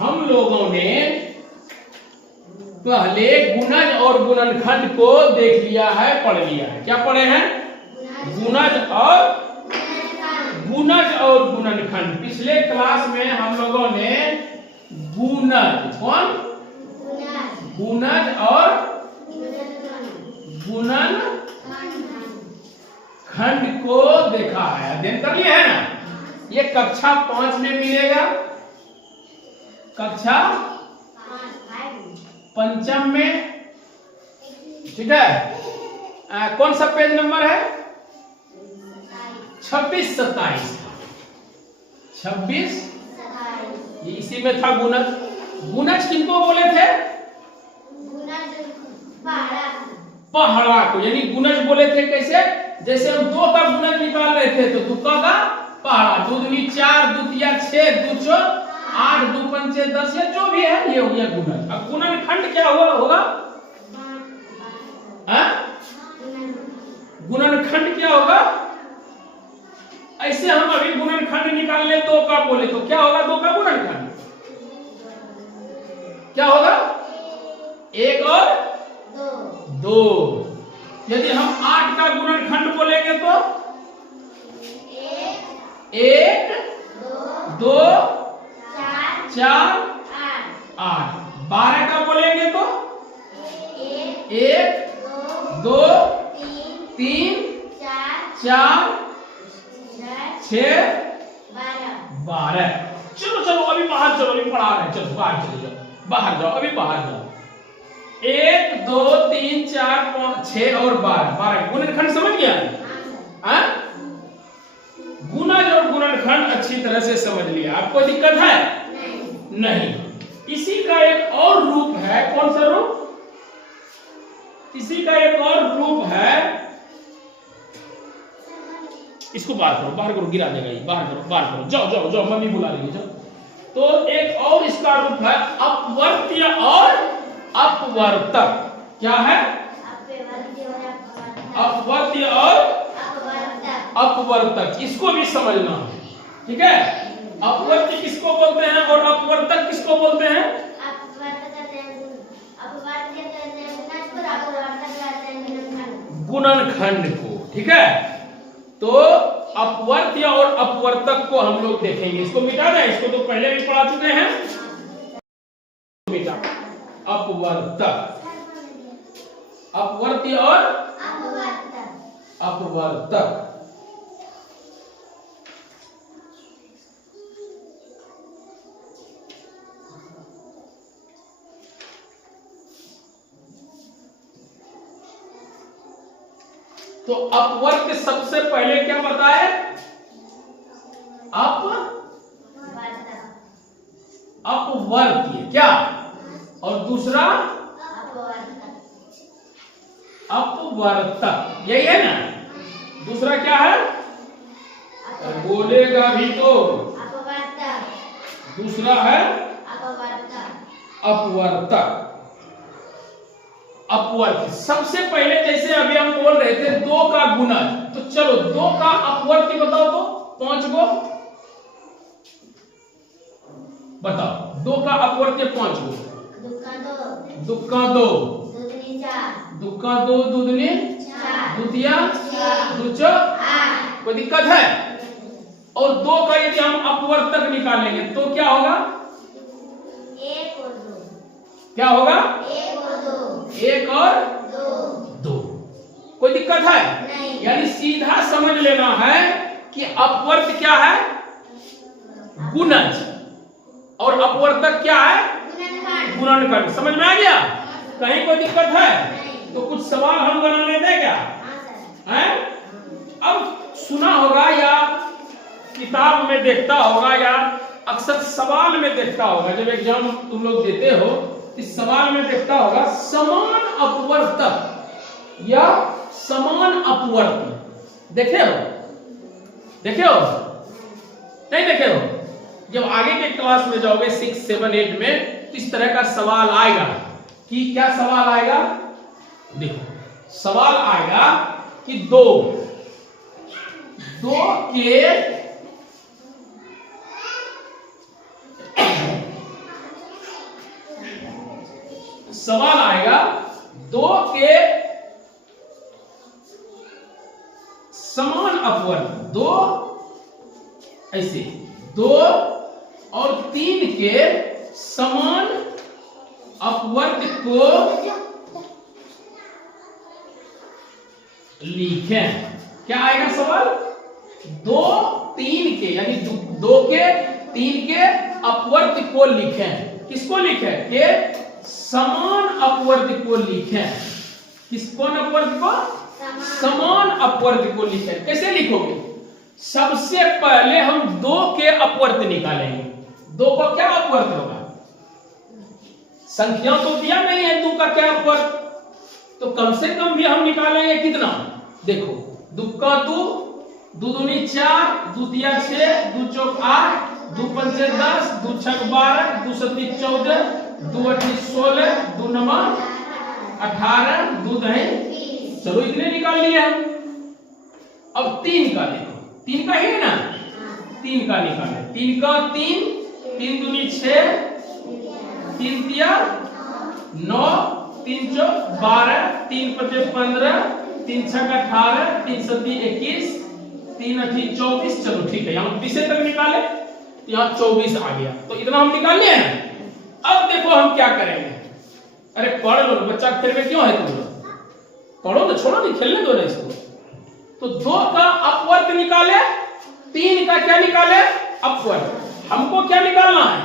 हम लोगों ने पहले गुणज और गुणनखंड को देख लिया है, पढ़ लिया है। क्या पढ़े हैं? गुणज और गुणनखंड। पिछले क्लास में हम लोगों ने गुणज और गुणनखंड को देखा है, अध्ययन कर लिया है ना। ये कक्षा 5 में मिलेगा, कक्षा 5 में, ठीक है। कौन सा पेज नंबर है? 26 27 26 इसी में था गुणज। गुणज किनको बोले थे? पहाड़ा को, यानी गुणज बोले थे कैसे? जैसे हम 2 का गुणज निकाल रहे थे तो दुक्का का पहाड़ा, 2 दूनी 4, 2 तिया 6, 2 चौक 8, 2 पंचे 10, या जो भी है ये हो गया गुणज। अब गुणनखंड क्या होगा? गुणनखंड क्या होगा? ऐसे हम अभी गुणनखंड निकाल ले 2 का बोले तो क्या होगा? 2 का गुणनखंड क्या होगा? 1 और 2। यदि हम 8 का गुणनखंड बोलेंगे तो 1 2 4 8। 12 का बोलेंगे तो 1 2 3 4 6 12। चलो अभी बाहर चलो, अभी पढ़ा रहे हैं, चलो बाहर चले जाओ, बाहर जाओ, अभी बाहर जाओ। 1 2 3 4 5 6 और 12 गुणनखंड समझ गया? गुणज और गुणनखंड अच्छी तरह से समझ लिया। आपको दिक्कत है? नहीं। इसी का एक और रूप है। कौन सा रूप? इसी का एक और रूप है। इसको बाहर करो, गिरा देगा ये। बाहर करो, जाओ, मम्मी बुला रही है, जाओ। तो एक और इसका रूप है अपवर्त्य और अपवर्तक। क्या है? अपवर्त्य और अपवर्तक। इसको भी समझना, ठीक है। अपवर्त्य किसको बोलते हैं और अपवर्तक किसको बोलते हैं? गुणनखंड को, ठीक है। तो अपवर्त्य और अपवर्तक को हम लोग देखेंगे। इसको मिटा दें, इसको तो पहले भी पढ़ा चुके हैं। मिटा अपवर्तक, अपवर्त्य और अपवर्तक। तो अपवर्त्य सबसे पहले क्या बताए? अपवर्त्य क्या, और दूसरा अपवर्तक, यही है ना। दूसरा क्या है? बोलेगा भी तो। दूसरा है अपवर्तक। अपवर्त्य सबसे पहले, जैसे अभी हम बोल रहे थे 2 का गुणज, तो चलो 2 का अपवर्त्य बताओ तो 5 गो बताओ। 2 का अपवर्त्य 5 गो। दुक्का 2, दुक्का 2, दूधनी 2 2 कोई दिक्कत है? और 2 का यदि हम अपवर्तक निकालेंगे तो क्या होगा? 1 और 2। क्या होगा? 1 और 2। कोई दिक्कत है? नहीं। यानी सीधा समझ लेना है कि अपवर्त्य क्या है? गुणज, और अपवर्तक क्या है? गुणनखंड। समझ में आ गया? कहीं कोई दिक्कत है? नहीं। तो कुछ सवाल हम बना लेते हैं क्या? हैं? अब सुना होगा या किताब में देखता होगा या अक्सर सवाल में देखता होगा, जब एग्जाम तुम लोग देते हो इस सवाल में देखता होगा समान अपवर्तक या समान अपवर्त्य। देखे हो? नहीं देखे हो? जब आगे के क्लास में जाओगे 6 7 8 में तो इस तरह का सवाल आएगा कि क्या सवाल आएगा? देखो सवाल आएगा कि 2 के सवाल आएगा 2 के समान अपवर्त, 2 ऐसे 2 और 3 के समान अपवर्त को लिखें। क्या आएगा सवाल? 2 3 के यानी 2 के 3 के अपवर्त को लिखें। किसको लिखें? के समान अपवर्त को लिखें। कौन अपवर्त को? समान अपवर्त को लिखें। कैसे लिखोगे? सबसे पहले हम 2 के अपवर्त निकालेंगे। 2 का क्या अपवर्त होगा? संख्या तो दिया नहीं है 2 का क्या अपवर्त, तो कम से कम भी हम निकालेंगे कितना? देखो 2 का 2, 2 दूनी 4, 2 तिया 6, 2 चौक 8, 2 पंचे 10, 2 छक 12, 2 सत्ती 14, 2 अठी 16, 2 नमा 18, 2 दही। चलो इतने निकाल लिए हम। अब 3 का देखो, 3 का ही है ना, 3 का निकाले। 3 का 3, 3 दूनी 6, 3 तिया 9, 3 चौक 12, 3 पंचे 15, 3 छक 18, 3 सत्ती 21, 3 अठी 24। चलो ठीक है, यहाँ 20 तक निकाले, यहाँ 24 आ गया। तो इतना हम निकाल लिए हैं। अब देखो हम क्या करेंगे। अरे पढ़ लो, बच्चा खेल में क्यों है तुम लोग? पढ़ो तो, छोड़ो नहीं, खेलने दो ना इसको। तो 2 का अपवर्त निकाले, 3 का क्या निकाले? अपवर्त। हमको क्या निकालना है?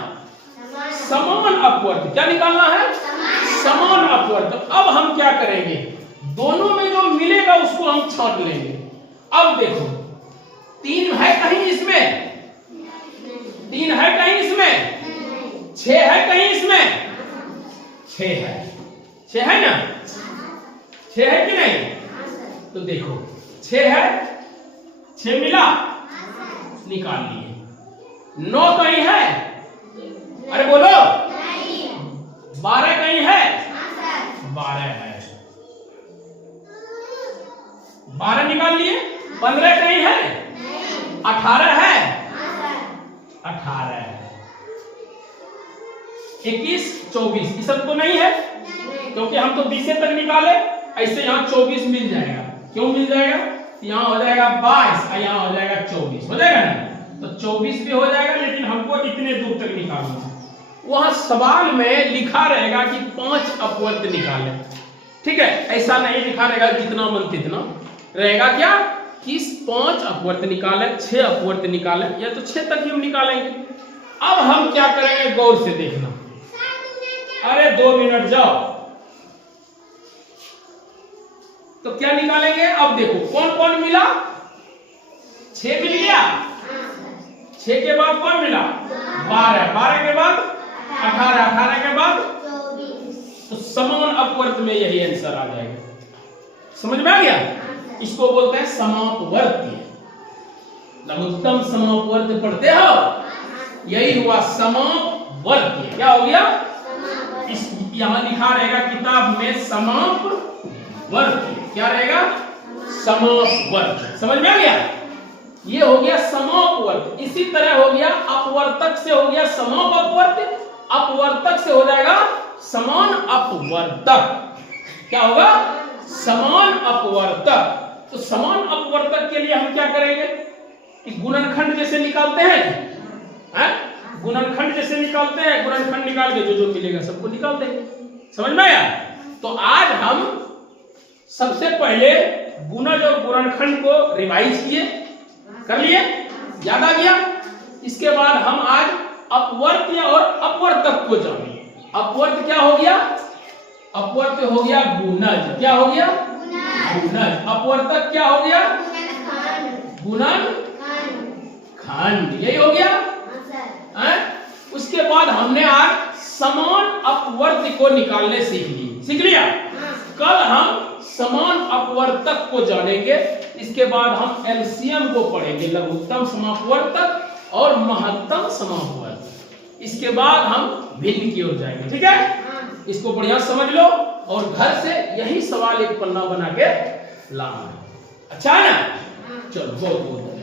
समान अपवर्त। क्या निकालना है? समान अपवर्त। अब हम क्या करेंगे? दोनों में जो मिलेगा उसको हम छांट लेंगे। अब देखो 3 है कहीं इसमें, 3 है कहीं इसमें, 6 है कहीं इसमें, 6 है, 6 है ना, 6 है कि नहीं? तो देखो 6 है, 6 मिला, निकाल लिए। 9 कहीं है? अरे बोलो। 12 कहीं है? 12 है, 12 निकाल लिए। 15 कहीं है? 18 है? 18 है। 21 24 ये सब तो नहीं है, क्योंकि हम तो 20 तक निकाले। ऐसे यहाँ 24 मिल जाएगा। क्यों मिल जाएगा? यहाँ हो जाएगा 22 और यहाँ हो जाएगा 24, हो जाएगा ना। तो 24 भी हो जाएगा, लेकिन हमको इतने दूर तक निकालना है। वहां सवाल में लिखा रहेगा कि 5 अपवर्त निकाले, ठीक है? ऐसा नहीं लिखा रहेगा जितना मन तितना रहेगा। क्या कि 5 अपवर्त निकाले, 6 अपवर्त निकाले, या तो 6 तक ही हम निकालेंगे। अब हम क्या करेंगे, गौर से देखना। अरे 2 मिनट जाओ। तो क्या निकालेंगे? अब देखो कौन कौन मिला। 6 मिल गया, 6 के बाद कौन मिला? 12, 12 के बाद 18, 18 के बाद 24। तो समान अपवर्त में यही आंसर आ जाएगा। समझ में आ गया? इसको बोलते हैं समापवर्ती। लघुत्तम समापवर्ती पढ़ते हो? यही हुआ समापवर्ती। क्या हो गया? इस यहां लिखा रहेगा किताब में समापवर्ती। क्या रहेगा? समापवर्त। समझ में आ गया? ये हो गया समापवर्त। इसी तरह हो गया अपवर्तक से हो गया समाप अपवर्त, अपवर्तक से हो जाएगा समान अपवर्तक। क्या होगा? समान अपवर्तक। तो समान अपवर्तक के लिए हम क्या करेंगे कि गुणनखंड जैसे निकालते हैं, गुणनखंड जैसे निकालते हैं, गुणनखंड निकाल के जो जो मिलेगा सबको निकाल देंगे। समझ में आया? तो आज हम सबसे पहले गुणज और गुणनखंड को रिवाइज किए, कर लिए, याद आ गया। इसके बाद हम आज अपवर्त और अपवर्तक को जाने। अपवर्त क्या हो गया? अपवर्त हो गया गुणज। क्या हो गया? गुणज। अपवर्तक क्या हो गया? गुणनखंड। यही हो गया। उसके बाद हमने आज समान अपवर्त को निकालने सीख लिए। सीख लिया? कल हम समान अपवर्तक को जानेंगे। इसके बाद हम एलसीएम को पढ़ेंगे, लघुत्तम समापवर्तक और महत्तम समापवर्तक। इसके बाद हम भिन्न की ओर जाएंगे। ठीक है? इसको बढ़िया समझ लो और घर से यही सवाल एक पन्ना बना के लाना है। अच्छा है ना? चलो बहुत बहुत